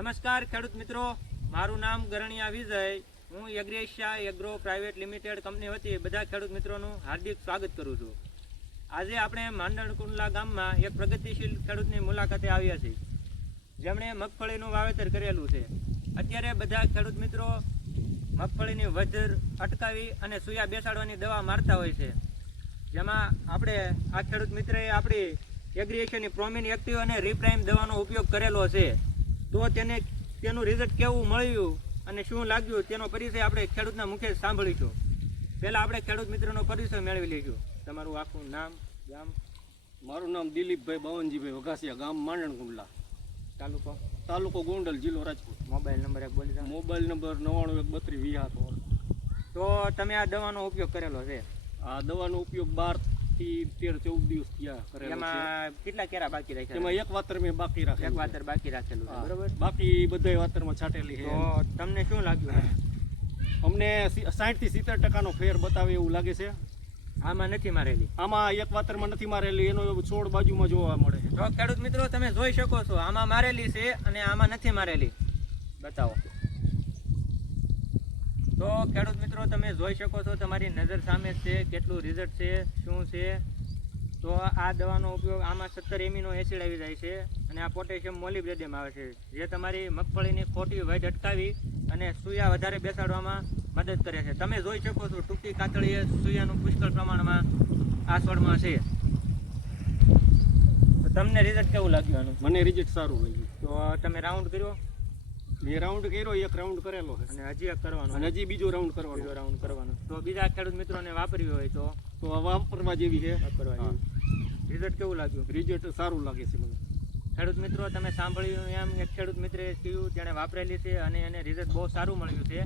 નમસ્કાર ખેડૂત મિત્રો, મારું નામ ગરણિયા વિજય. હું એગ્રેશિયા એગ્રો પ્રાઇવેટ લિમિટેડ કંપની વતી બધા ખેડૂત મિત્રોનું હાર્દિક સ્વાગત કરું છું. આજે આપણે માંડણકુંડલા ગામમાં એક પ્રગતિશીલ ખેડૂતની મુલાકાતે આવ્યા છીએ, જેમણે મગફળીનું વાવેતર કરેલું છે. અત્યારે બધા ખેડૂત મિત્રો મગફળીની વજર અટકાવી અને સૂયા બેસાડવાની દવા મારતા હોય છે, જેમાં આપણે આ ખેડૂત મિત્રએ આપણી એગ્રીએશિયાની પ્રોમિન એક્ટિવ અને રીપ્રાઇમ દવાનો ઉપયોગ કરેલો છે. તો તેનું રિઝલ્ટ કેવું મળ્યું અને શું લાગ્યું તેનો પરિચય આપણે ખેડૂતના મુખે સાંભળીશું. પહેલાં આપણે ખેડૂત મિત્રનો પરિચય મેળવી લઈશું. તમારું આખું નામ, ગામ? મારું નામ દિલીપભાઈ બાવનજીભાઈ વઘાસિયા, ગામ માંડણકુંડલા, તાલુકો ગોંડલ, જિલ્લો રાજકોટ. મોબાઈલ નંબર એક બોલી દો. Mobile number 991220. તો તમે આ દવાનો ઉપયોગ કરેલો છે? આ દવાનો ઉપયોગ 12 થી 13-14 દિવસ થયા કરેલો છે. એમાં કેટલા કેરા બાકી રાખ્યા? એમાં એક વાતર મેં બાકી રાખેલું. એક વાતર બાકી રાખેલું છે, બરોબર? બાકી બધા વાતરમાં છાંટેલી છે. તો તમને શું લાગ્યું? અમને 60 થી 70% ફેર બતાવે એવું લાગે છે. આમાં નથી મારેલી? આમાં એક વાતરમાં નથી મારેલી, એનો છોડ બાજુમાં જોવા મળે. તો ખેડૂત મિત્રો તમે જોઈ શકો છો, આમાં મારેલી છે અને આમાં નથી મારેલી. બતાવો. તો ખેડૂત મિત્રો તમે જોઈ શકો છો, તમારી નજર સામે છે કેટલું રિઝલ્ટ છે, શું છે. તો આ દવાનો ઉપયોગ આમાં 17 એમિનો એસિડ આવી જાય છે અને આ પોટેશિયમ મોલિબ્ડેનમ આવે છે, જે તમારી મગફળીની ખોટી વજ અટકાવી અને સૂયા વધારે બેસાડવામાં મદદ કરે છે. તમે જોઈ શકો છો ટૂંકી કાતળીએ સૂયાનું પુષ્કળ પ્રમાણમાં આ છોડમાં છે. તો તમને રિઝલ્ટ કેવું લાગ્યું આનું? મને રિઝલ્ટ સારું લાગ્યું. તો તમે રાઉન્ડ કર્યો? મેં રાઉન્ડ કર્યો, એક રાઉન્ડ કરેલો છે અને હજી એક કરવાનો, અને હજી બીજો રાઉન્ડ કરવાનો. તો બીજા ખેડૂત મિત્રોને વાપરવી હોય તો વાપરવા જેવી છે. રિઝલ્ટ કેવું લાગ્યું? રિઝલ્ટ સારું લાગે છે મને. ખેડૂત મિત્રો તમે સાંભળ્યું એમ એક ખેડૂત મિત્રે કહ્યું, જેણે વાપરેલી છે અને એને રિઝલ્ટ બહુ સારું મળ્યું છે.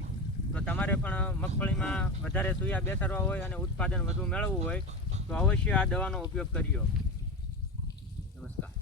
તો તમારે પણ મગફળીમાં વધારે સૂયા બેસાડવા હોય અને ઉત્પાદન વધુ મેળવવું હોય તો અવશ્ય આ દવાનો ઉપયોગ કર્યો. નમસ્કાર.